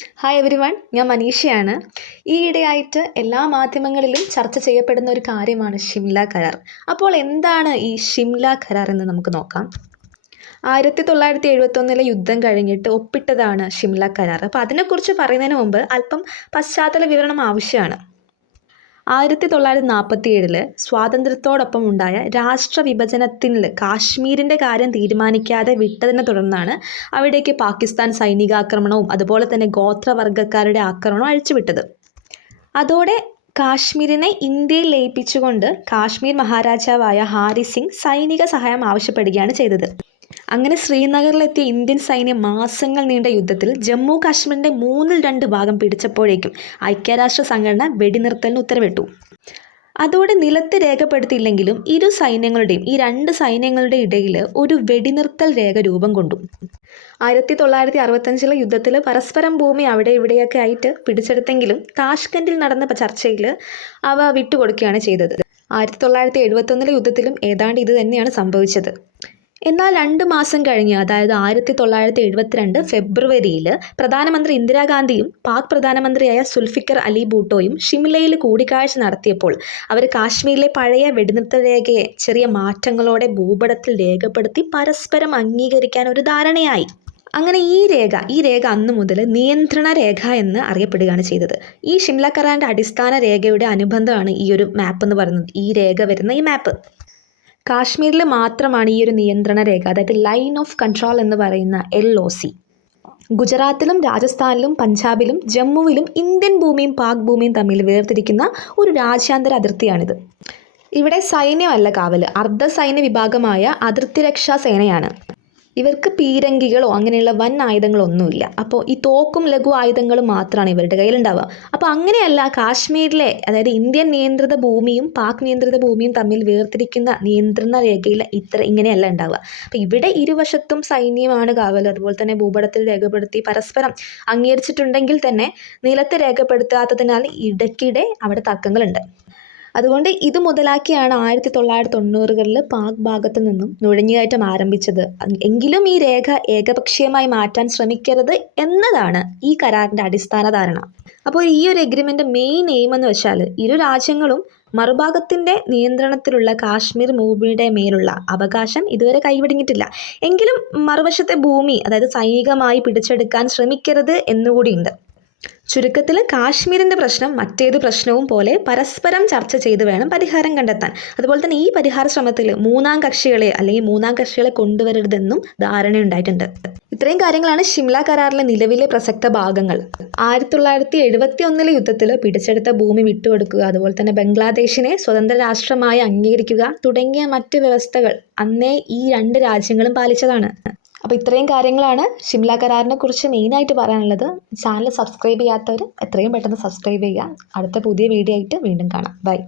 Hi every one, ഞാൻ മനീഷയാണ്. ഈയിടെയായിട്ട് എല്ലാ മാധ്യമങ്ങളിലും ചർച്ച ചെയ്യപ്പെടുന്ന ഒരു കാര്യമാണ് ഷിംല കരാർ. അപ്പോൾ എന്താണ് ഈ ഷിംല കരാർ എന്ന് നമുക്ക് നോക്കാം. 1971 യുദ്ധം കഴിഞ്ഞിട്ട് ഒപ്പിട്ടതാണ് ഷിംല കരാർ. അപ്പോൾ അതിനെക്കുറിച്ച് പറയുന്നതിന് മുമ്പ് അല്പം പശ്ചാത്തല വിവരണം ആവശ്യമാണ്. 1947 സ്വാതന്ത്ര്യത്തോടൊപ്പം ഉണ്ടായ രാഷ്ട്ര വിഭജനത്തിൽ കാശ്മീരിൻ്റെ കാര്യം തീരുമാനിക്കാതെ വിട്ടതിനെ തുടർന്നാണ് അവിടേക്ക് പാകിസ്ഥാൻ സൈനികാക്രമണവും അതുപോലെ തന്നെ ഗോത്രവർഗ്ഗക്കാരുടെ ആക്രമണവും അഴിച്ചുവിട്ടത്. അതോടെ കാശ്മീരിനെ ഇന്ത്യയിൽ ലയിപ്പിച്ചുകൊണ്ട് കാശ്മീർ മഹാരാജാവായ ഹാരി സിംഗ് സൈനിക സഹായം ആവശ്യപ്പെടുകയാണ് ചെയ്തത്. അങ്ങനെ ശ്രീനഗറിലെത്തിയ ഇന്ത്യൻ സൈന്യം മാസങ്ങൾ നീണ്ട യുദ്ധത്തിൽ ജമ്മു കാശ്മീരിൻ്റെ 2/3 ഭാഗം പിടിച്ചപ്പോഴേക്കും ഐക്യരാഷ്ട്ര സംഘടന വെടിനിർത്തലിന് ഉത്തരവിട്ടു. അതോടെ നിലത്ത് രേഖപ്പെടുത്തിയില്ലെങ്കിലും ഈ രണ്ട് സൈന്യങ്ങളുടെ ഇടയിൽ ഒരു വെടിനിർത്തൽ രേഖ രൂപം കൊണ്ടു. 1965 യുദ്ധത്തിൽ പരസ്പരം ഭൂമി അവിടെ ഇവിടെയൊക്കെ ആയിട്ട് പിടിച്ചെടുത്തെങ്കിലും താഷ്കൻഡിൽ നടന്ന ചർച്ചയിൽ അവ വിട്ടുകൊടുക്കുകയാണ് ചെയ്തത്. 1971 യുദ്ധത്തിലും ഏതാണ്ട് ഇത് തന്നെയാണ് സംഭവിച്ചത്. എന്നാൽ 2 മാസം കഴിഞ്ഞ്, അതായത് 1972 ഫെബ്രുവരിയിൽ പ്രധാനമന്ത്രി ഇന്ദിരാഗാന്ധിയും പാക് പ്രധാനമന്ത്രിയായ സുൽഫിക്കർ അലി ഭൂട്ടോയും ഷിംലയിൽ കൂടിക്കാഴ്ച നടത്തിയപ്പോൾ അവർ കാശ്മീരിലെ പഴയ വെടിനിർത്തൽ രേഖയെ ചെറിയ മാറ്റങ്ങളോടെ ഭൂപടത്തിൽ രേഖപ്പെടുത്തി പരസ്പരം അംഗീകരിക്കാൻ ഒരു ധാരണയായി. അങ്ങനെ ഈ രേഖ അന്നു മുതൽ നിയന്ത്രണ രേഖ എന്ന് അറിയപ്പെടുകയാണ് ചെയ്തത്. ഈ ഷിംല കരാറിൻ്റെ അടിസ്ഥാന രേഖയുടെ അനുബന്ധമാണ് ഈ ഒരു മാപ്പ് എന്ന് പറയുന്നത്. ഈ രേഖ വരുന്ന ഈ മാപ്പ് കാശ്മീരിൽ മാത്രമാണ് ഈ ഒരു നിയന്ത്രണ രേഖ, അതായത് ലൈൻ ഓഫ് കൺട്രോൾ എന്ന് പറയുന്ന LOC. ഗുജറാത്തിലും രാജസ്ഥാനിലും പഞ്ചാബിലും ജമ്മുവിലും ഇന്ത്യൻ ഭൂമിയും പാക് ഭൂമിയും തമ്മിൽ വേർതിരിക്കുന്ന ഒരു രാജ്യാന്തര അതിർത്തിയാണിത്. ഇവിടെ സൈന്യമല്ല കാവല്, അർദ്ധ സൈന്യ വിഭാഗമായ അതിർത്തി രക്ഷാ സേനയാണ്. ഇവർക്ക് പീരങ്കികളോ അങ്ങനെയുള്ള വൻ ആയുധങ്ങളൊന്നുമില്ല. അപ്പോൾ ഈ തോക്കും ലഘു ആയുധങ്ങളും മാത്രമാണ് ഇവരുടെ കയ്യിലുണ്ടാവുക. അപ്പോൾ അങ്ങനെയല്ല, കാശ്മീരിലെ അതായത് ഇന്ത്യൻ നിയന്ത്രിത ഭൂമിയും പാക് നിയന്ത്രിത ഭൂമിയും തമ്മിൽ വേർതിരിക്കുന്ന നിയന്ത്രണ രേഖയിൽ ഇങ്ങനെയല്ല ഉണ്ടാവുക. അപ്പോൾ ഇവിടെ ഇരുവശത്തും സൈന്യമാണ് കാവൽ. അതുപോലെ തന്നെ ഭൂപടത്തിൽ രേഖപ്പെടുത്തി പരസ്പരം അംഗീകരിച്ചിട്ടുണ്ടെങ്കിൽ തന്നെ നിലത്ത് രേഖപ്പെടുത്താത്തതിനാൽ ഇടയ്ക്കിടെ അവിടെ തർക്കങ്ങളുണ്ട്. അതുകൊണ്ട് ഇത് മുതലാക്കിയാണ് 1990കളിൽ പാക് ഭാഗത്തു നിന്നും നുഴഞ്ഞുകയറ്റം ആരംഭിച്ചത്. എങ്കിലും ഈ രേഖ ഏകപക്ഷീയമായി മാറ്റാൻ ശ്രമിക്കരുത് എന്നതാണ് ഈ കരാറിൻ്റെ അടിസ്ഥാന ധാരണ. അപ്പോൾ ഈ ഒരു എഗ്രിമെൻ്റ് മെയിൻ എയിം എന്ന് വെച്ചാൽ ഇരു രാജ്യങ്ങളും മറുഭാഗത്തിൻ്റെ നിയന്ത്രണത്തിലുള്ള കാശ്മീർ ഭൂമിയുടെ മേലുള്ള അവകാശം ഇതുവരെ കൈവിടിഞ്ഞിട്ടില്ല. എങ്കിലും മറുവശത്തെ ഭൂമി, അതായത് സൈനികമായി പിടിച്ചെടുക്കാൻ ശ്രമിക്കരുത് എന്നുകൂടിയുണ്ട്. ചുരുക്കത്തിൽ കാശ്മീരിൻ്റെ പ്രശ്നം മറ്റേത് പ്രശ്നവും പോലെ പരസ്പരം ചർച്ച ചെയ്ത് വേണം പരിഹാരം കണ്ടെത്താൻ. അതുപോലെ തന്നെ ഈ പരിഹാര ശ്രമത്തിൽ മൂന്നാം കക്ഷികളെ കൊണ്ടുവരരുതെന്നും ധാരണയുണ്ടായിട്ടുണ്ട്. ഇത്രയും കാര്യങ്ങളാണ് ഷിംല കരാറിലെ നിലവിലെ പ്രസക്ത ഭാഗങ്ങൾ. 1971 യുദ്ധത്തിൽ പിടിച്ചെടുത്ത ഭൂമി വിട്ടുകൊടുക്കുക, അതുപോലെ തന്നെ ബംഗ്ലാദേശിനെ സ്വതന്ത്ര രാഷ്ട്രമായി അംഗീകരിക്കുക തുടങ്ങിയ മറ്റ് വ്യവസ്ഥകൾ അന്നേ ഈ 2 രാജ്യങ്ങളും പാലിച്ചതാണ്. അപ്പോൾ ഇത്രയും കാര്യങ്ങളാണ് ഷിംല കരാറിനെ കുറിച്ച് മെയിനായിട്ട് പറയാനുള്ളത്. ചാനൽ സബ്സ്ക്രൈബ് ചെയ്യാത്തവർ എത്രയും പെട്ടെന്ന് സബ്സ്ക്രൈബ് ചെയ്യുക. അടുത്ത പുതിയ വീഡിയോ ആയിട്ട് വീണ്ടും കാണാം. ബൈ.